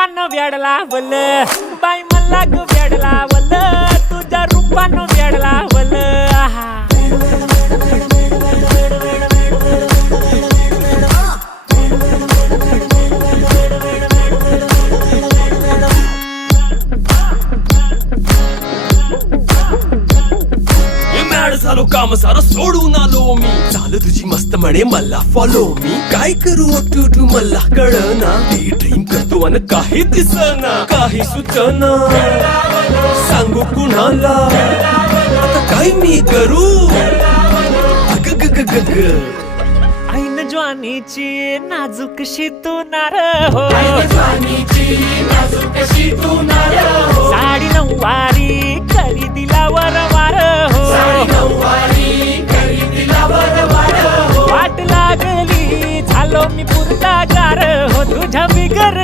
रूपानं वेड लावल बाई मला ग वेड लावल तुझ्या रूपानं वेड लावल झालो काम सारं सोडून आलो मी चाल तुझी मस्त म्हणे मला फॉलो मी काय करू टू मला कळना ड्रीम करतो आणि काही दिसना काही सुचना सांगू कुणाला आता काय मी करू ऐन ज्वानीची नाजूकशी तू नार हो साडी नऊवारी करी दिलावर वार हो वाट लागली झालो मी पुरता गार हो तुझ्या बिगर